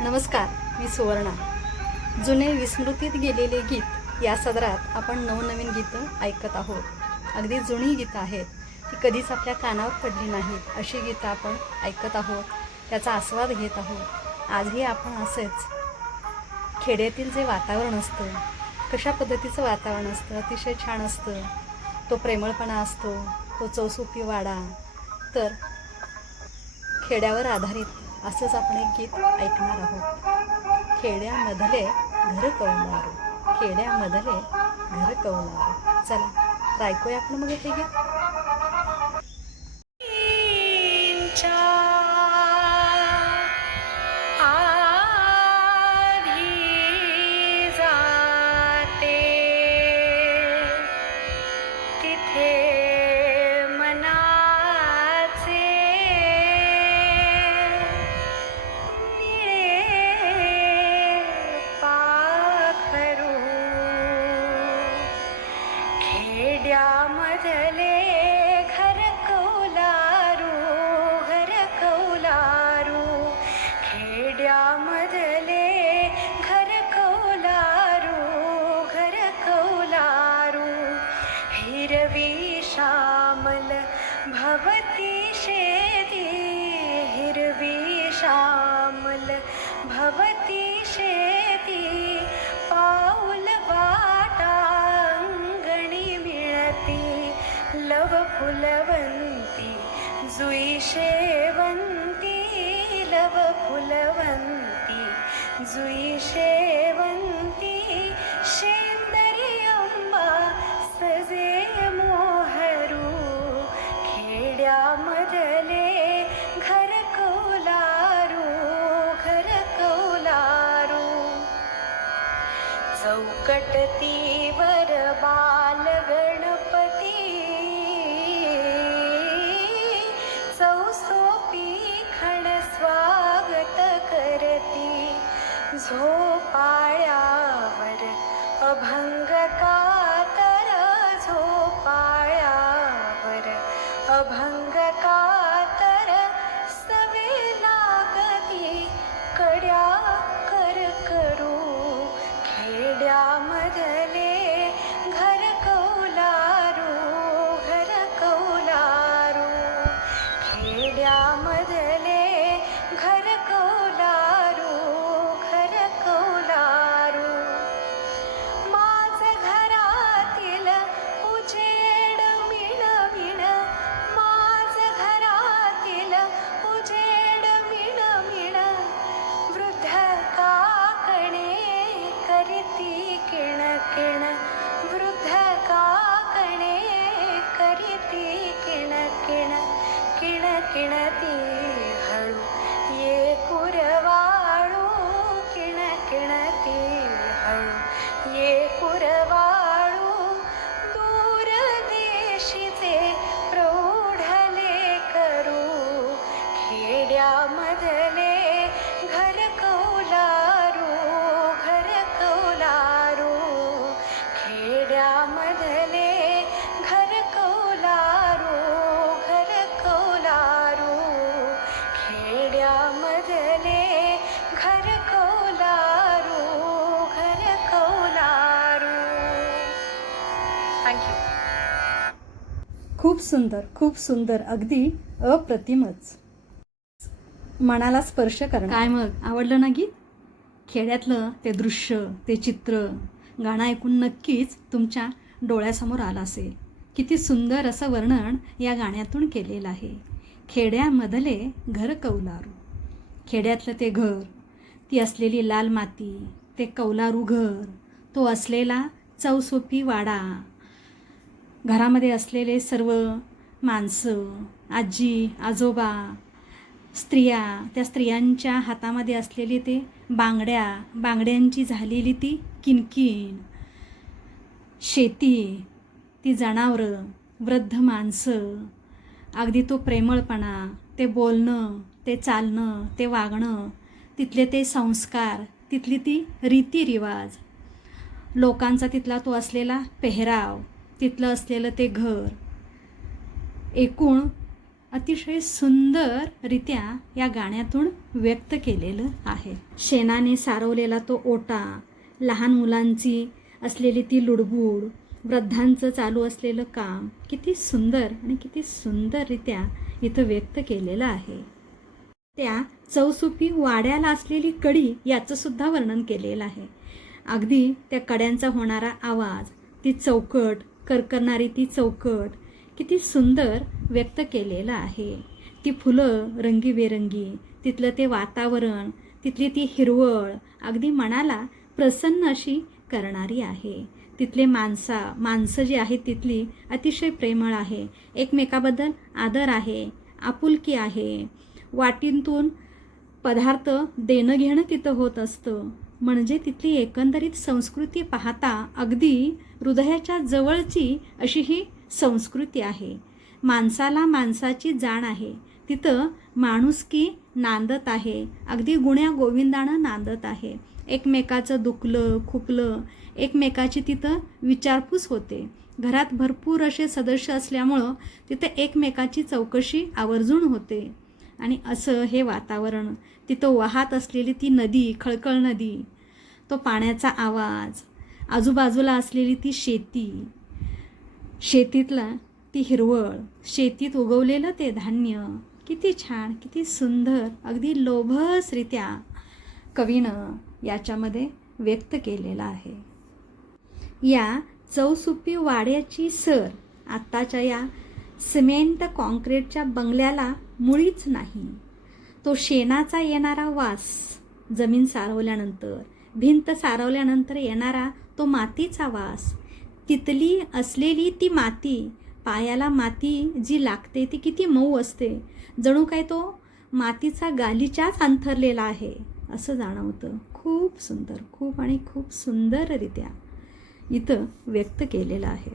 नमस्कार मी सुवर्णा. जुने विस्मृतीत गेलेले गीत या सदरात आपण नवनवीन गीतं ऐकत आहोत. अगदी जुनी गीतं आहेत ती कधीच आपल्या कानावर पडली नाहीत अशी गीतं आपण ऐकत आहोत त्याचा आस्वाद घेत आहोत. आजही आपण असेच खेड्यातील जे वातावरण असतं कशा पद्धतीचं वातावरण असतं अतिशय छान असतं तो प्रेमळपणा असतो तो चौसुपी वाडा तर खेड्यावर आधारित असंच आपण एक गीत ऐकणार आहोत. खेड्यामधले घर कवणार खेड्यामधले घर कवणार चला तर ऐकूया आपण मग ते गीत. श्यामल भवति शेति पालपाटाङ्गणि मिळति. लवकुलवन्ती जुषेवन्ति लवकुलवन्ति जुषे कटतीवर बाल गणपती. चौसोपी खण स्वागत करती. झो खूप सुंदर खूप सुंदर अगदी अप्रतिमच. मनाला स्पर्श करणं. काय मग? आवडलं ना गीत? खेड्यातलं ते दृश्य ते चित्र गाणं ऐकून नक्कीच तुमच्या डोळ्यासमोर आलं असेल. किती सुंदर असं वर्णन या गाण्यातून केलेलं आहे. खेड्यामधले घर कौलारू. खेड्यातलं ते घर ती असलेली लाल माती ते कौलारू घर तो असलेला चौसोपी वाडा घरामध्ये असलेले सर्व माणसं आजी आजोबा स्त्रिया त्या स्त्रियांच्या हातामध्ये असलेली ते बांगड्या बांगड्यांची झालेली ती किनकिन शेती ती जनावरं वृद्ध माणसं अगदी तो प्रेमळपणा ते बोलणं ते चालणं ते वागणं तिथले ते संस्कार तिथली ती रीतिरिवाज. लोकांचा तिथला तो असलेला पेहराव. तिथलं असलेलं ते घर. एकूण अतिशय सुंदररित्या या गाण्यातून व्यक्त केलेलं आहे. शेणाने सारवलेला तो ओटा लहान मुलांची असलेली ती लुडबुड वृद्धांचं चालू असलेलं काम किती सुंदर आणि किती सुंदररित्या इथं व्यक्त केलेलं आहे. त्या चौसुपी वाड्याला असलेली कडी याचंसुद्धा वर्णन केलेलं आहे. अगदी त्या कड्यांचा होणारा आवाज ती चौकट करकरणारी ती चौकट किती सुंदर व्यक्त केलेलं आहे. ती फुलं रंगीबेरंगी तिथलं ते वातावरण तिथली ती हिरवळ अगदी मनाला प्रसन्न अशी करणारी आहे. तिथले माणसा माणसं जी आहेत तिथली अतिशय प्रेमळ आहे. एकमेकाबद्दल आदर आहे आपुलकी आहे. वाटींतून पदार्थ देणं घेणं तिथं होत असतं. म्हणजे तिथली एकंदरीत संस्कृती पाहता अगदी हृदयाच्या जवळची अशी ही संस्कृती आहे. माणसाला माणसाची जाण आहे. तिथं माणुसकी नांदत आहे. अगदी गुण्या गोविंदानं नांदत आहे. एकमेकाचं दुखलं खुपलं एकमेकाची तिथं विचारपूस होते. घरात भरपूर असे सदस्य असल्यामुळं तिथं एकमेकाची चौकशी आवर्जून होते. आणि असं हे वातावरण तिथं वाहत असलेली ती नदी खळखळ नदी तो पाण्याचा आवाज आजूबाजूला असलेली ती शेती शेतीतला ती हिरवळ शेतीत उगवलेलं ते धान्य किती छान किती सुंदर अगदी लोभसरित्या कवीनं याच्यामध्ये व्यक्त केलेलं आहे. या चौसुपी वाड्याची सर आत्ताच्या या सिमेंट कॉन्क्रीटच्या बंगल्याला मुळीच नाही. तो शेणाचा येणारा वास जमीन सारवल्यानंतर भिंत सारवल्यानंतर येणारा तो मातीचा वास. तिथली असलेली ती माती पायाला माती जी लागते ती किती मऊ असते. जणू काय तो मातीचा गालीच्याच अंथरलेला आहे असं जाणवतं. खूप सुंदर खूप आणि खूप सुंदररित्या इथं व्यक्त केलेलं आहे.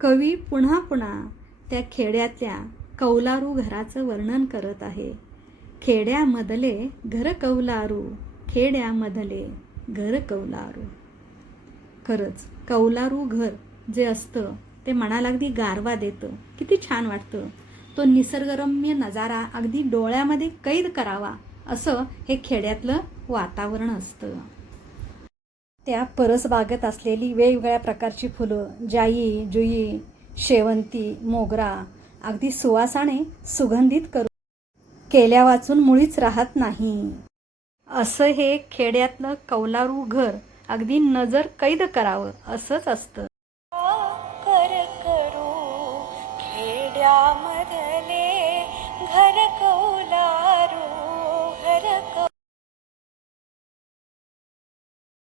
कवी पुन्हा पुन्हा त्या खेड्यातल्या कौलारू घराचं वर्णन करत आहे. खेड्यामधले घर कौलारू खेड्यामधले घर कौलारू. खरंच कौलारू घर जे असतं ते मनाला अगदी गारवा देतं. किती छान वाटतं. तो निसर्गरम्य नजारा अगदी डोळ्यामध्ये कैद करावा असं हे खेड्यातलं वातावरण असतं. त्या परसबागेत असलेली वेगवेगळ्या प्रकारची फुलं जाई जुई शेवंती मोगरा अगदी सुवासाने सुगंधित करू. केल्या वाचून मुळीच राहत नाही. असं हे खेड्यातलं कौलारू घर अगदी नजर कैद करावं असंच असतं.